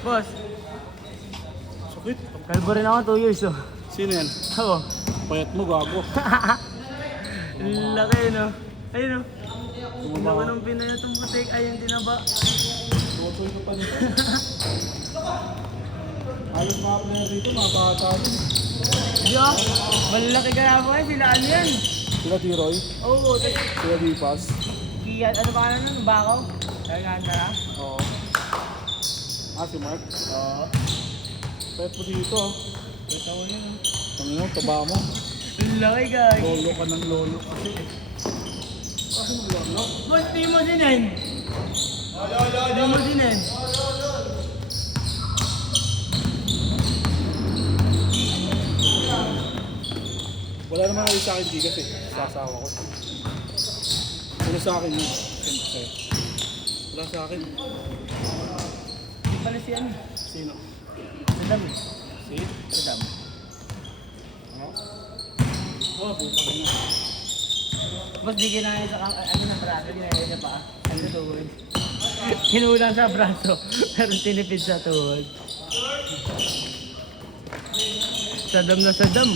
Boss, Sakit. kalbo rin ako 2 years oh. Sino yan? Oo. Payat mo, gago. Laki no. Ayun oh. Tumaba. Naman ng Pinay itong butik. Ayun dinaba. Tutoy ka pa nito. Ayos mga player dito, mga bata din. Yo, malaki ka na po eh. Sila ano yan? Sila Tiroy, Oo. sila Dipas. Kiyat, ano ba ka na nun? Bakaw? Kaya na. Oo. Si Mark. Oo. Payat mo dito. Ito ko yun. Tangin mo, taba mo. Laki guys. Lolo ka ng lolo kasi. Kasi lolo. Boss, di mo sinin. Di mo sinin. Wala naman kayo sa akin di kasi. Sasawa ko. Wala sa akin yun. Siyempre. Wala sa akin. Di pala si ano? Sino? Sadam eh. Si? Sadam. Oh, puta ka na. Boss, di kinain sa ano na braso. Kinain sa paa. Ano tuhod? Kinulang sa braso. Pero tinipid sa tuhod. Sadam na sadam.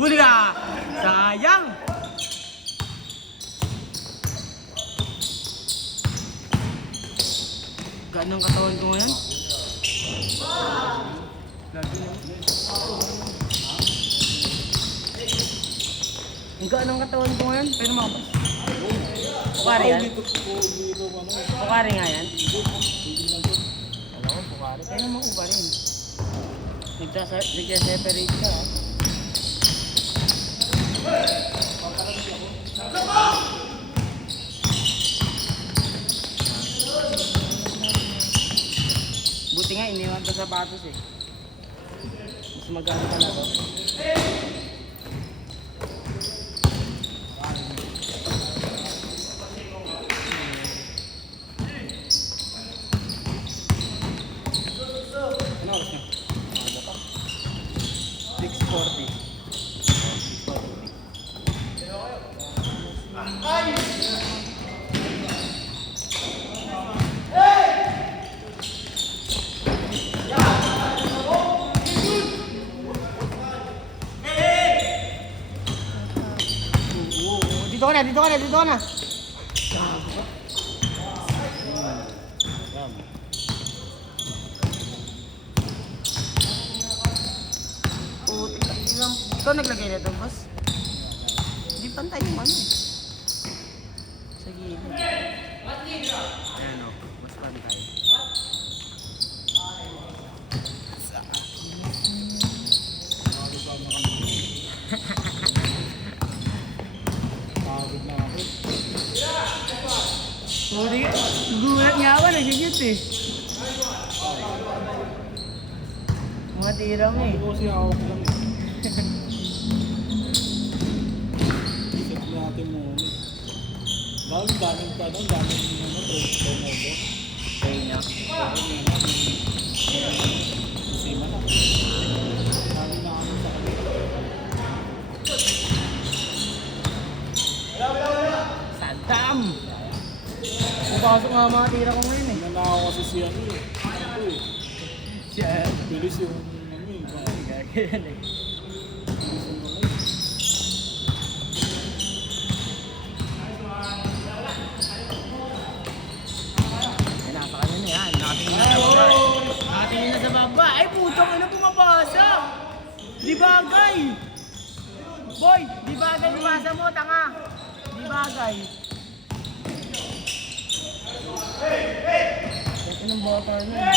Huli ka! Sayang! Gaan ang katawan ko ngayon? Lagi na. Ang gaan ang katawan ko ngayon? Pero makabas. Pukari yan? Pukari nga yan? Alam ko, pukari. Kaya naman ko pa rin. Nagsa-separate ka. Buti nga, iniwan ko sa sapatos eh. Mas maganda ka na to. Ano oras niya? 6:40. Dito ka na, dito ka na, dito ka na. Putik na ilang. Ikaw naglagay na ito, boss? Hindi pantay yung ano. Sa gilid. Ayan o, mas pantay. Pagod na ako. Putik ka. Gulat nga ako, nagigit eh. Mga tirang eh. Ako kasi hawak lang eh. Isip natin muna. Daming pa doon, daming trade mo ko. Kaya niya. Sima na. Daming na kami sa kanila. Saddam! Pupasok nga mga tira ko ngayon eh. Nanakaw kasi si ano eh. Ano eh. Siya. Bilis yung ano eh. Gagawin eh. Bilis yung ano eh. Ay, nasa kanya na yan. Nakatingin na sa baba. Nakatingin na sa baba. Ay, putong ina pumapasa! Di bagay! Boy, di bagay pumasa mo, tanga! Di bagay. Ito ng bota niya.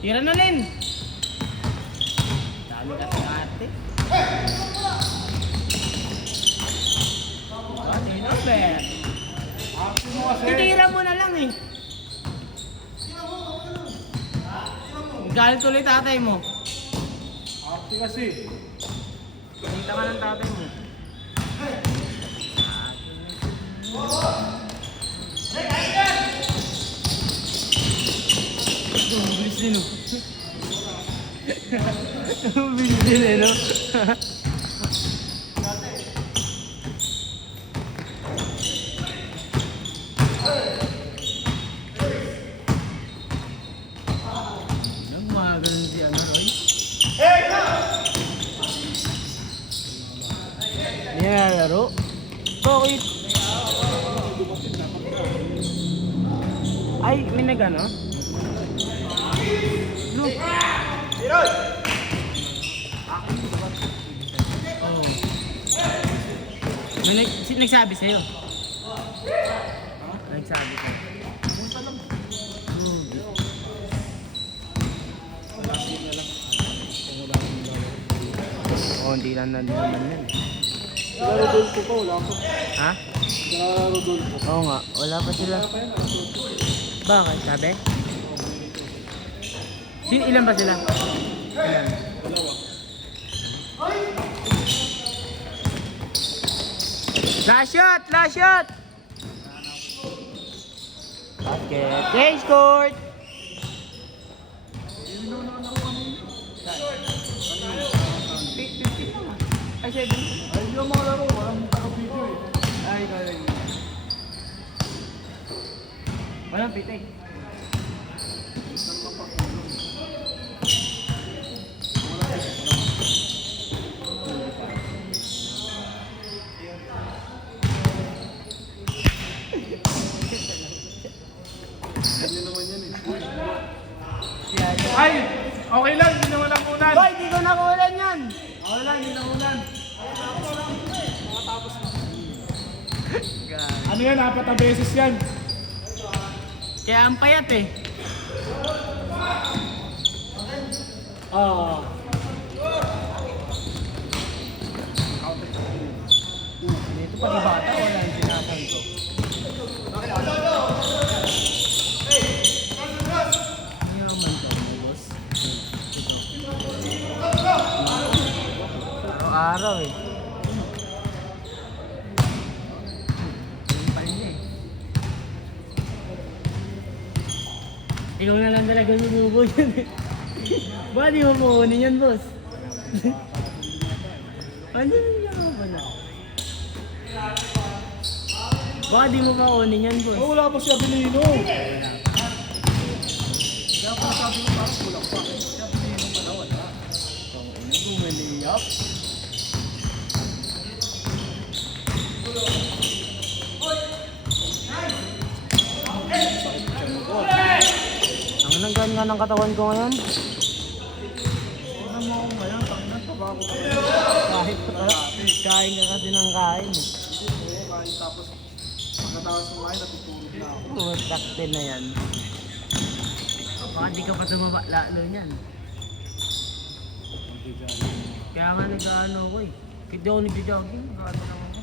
Tira na, Lin! Dami kasi ate. Ate, no fair. Itira mo na lang eh. Galit tuloy tatay mo. Ate kasi. Kita ka ng tatay mo. Bilis din oh. Bilis din eh no? Ano mga ganun si ano Roy? Nilalaro? Bakit? Ay, may nag-ano? Look! Oh. May nagsabi sa'yo? Nagsabi sa'yo? Oo, hindi lang na naman yan. Rodolfo pa, wala pa. Ha? Rodolfo. Oo nga, wala pa sila. Bakit? Sabi? Ilan ba sila? Ilan? Dalawa. Last shot! Last shot! Basket. Change court! Ay, 7. Ay, yung mga laro, walang video eh. Ay, ikaw. Walang pita eh. Hindi naman yan eh. Ay! Okay lang, hindi naman ang unan. Boy, di ko nakulan yan! Okay lang, hindi na unan. Ano yan, 4 na beses yan. Kaya ang payat eh. Ah. Dito pag bata, wala yung sinasal ko. Mayaman ka, boss. Araw-araw eh. Ikaw na lang talaga lulubo yun eh. Ba, di mo pukunin yan, boss? Ano yung ba na? Ba, di mo makunin yan, boss? Oh, wala pa siya Abilino. Kaya pa sabi mo parang kulang pa. Siya Abilino pala wala. Kung ano, bumaliyap. Ang nanggan nga ng katawan ko ngayon. Ano mo ako ngayon, tanginan pa ba ako? Kain ka kasi ng kain. Oo, kain tapos pagkatapos kumain, natutulog na ako. Oo, takte na yan. Baka di ka pa tumaba lalo niyan. Kaya nga nag-ano ko eh. Hindi ako nag-jogging, nag-ano lang ako.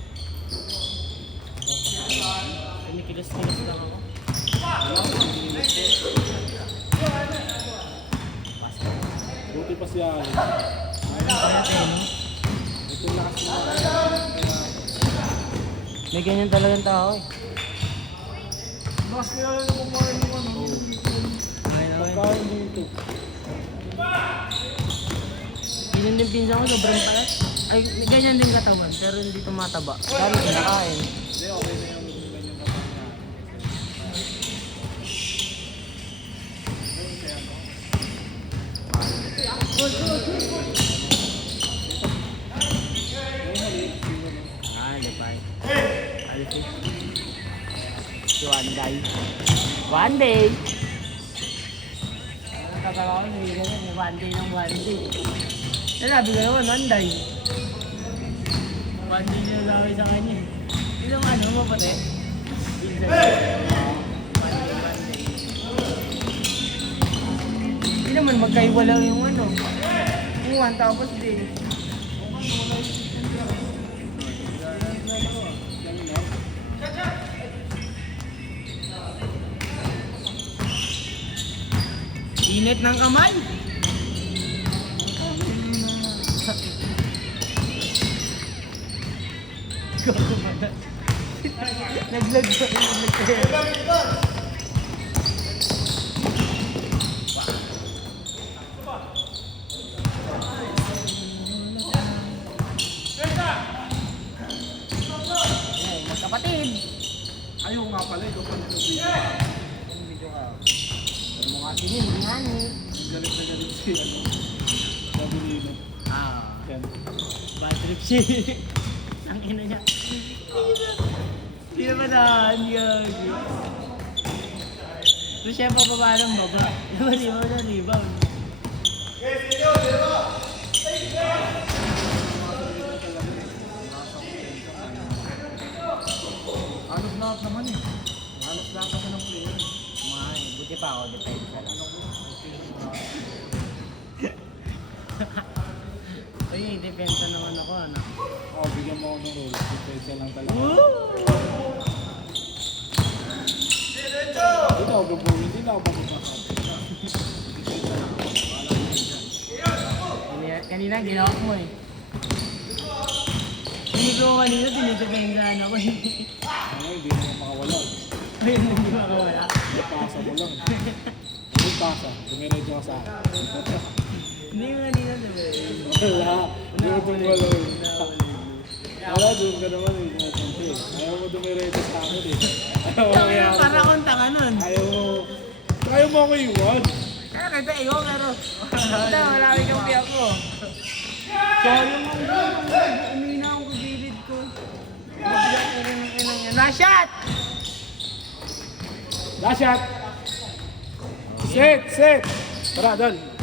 Kinikilos-kilos lang ako. Buti pa siya. Ito na kasi. May ganyan talagang tao eh. Mas kaya yung kumain yung ano. Pagkain dito. Ganyan din pinsan ko, sobrang palat. Ay, ganyan din katawan, pero hindi tumataba. Dami kinakain. Hindi, okay na yung ganyan katawan niya. Ah, lepay. Alis eh. So, one day. One day! Ang tagal ako, nabigyan niya, one day ng one day. Nasabi ko naman, one day. One day niya laway sa kanya. Yung ano mo pati? One day. Hindi naman magkaiwala yung ano. Yung one tapos din. Init ng kamay. Naglag pa. Kasi hindi nga ni. Galit na galit si ano. Gabulino. Ah, Yan. bad trip siya. Ang ina niya. Hindi na madahan yun. So siya pababa ng baba. Di ba na rebound? Halos lahat naman eh. Halos lahat ako ng player. May, buti pa ako, depensa lang. Ay, depensa naman ako, ano? Oh, bigyan mo ako ng role. Depensa lang talaga. Hindi na ako gagawin. Hindi na ako pagkakapit. Kanina, ginawa mo eh. Hindi ko kanina, tinidepensahan ako eh. Ano, hindi naman makawala. Ayun, hindi makawala. Pasa mo lang. Hindi pasa. Dumiretso ka sa akin. Hindi ko kanina, diba? Wala. Hindi mo tumalo eh. Wala, doon ka naman eh. Ayaw mo dumiretso sa akin eh. Ayaw mo Sabi kaya na, para akong tanga nun. Ayaw mo ako iwan. Kaya kita, iyo, pero... Ito, malaki kang piyak ko. Sayang mo yun. Umina ako sa gilid ko. Nagbiyak ko rin ng inang yan. Na-shot! Last shot. Set, set. Tara, Dal.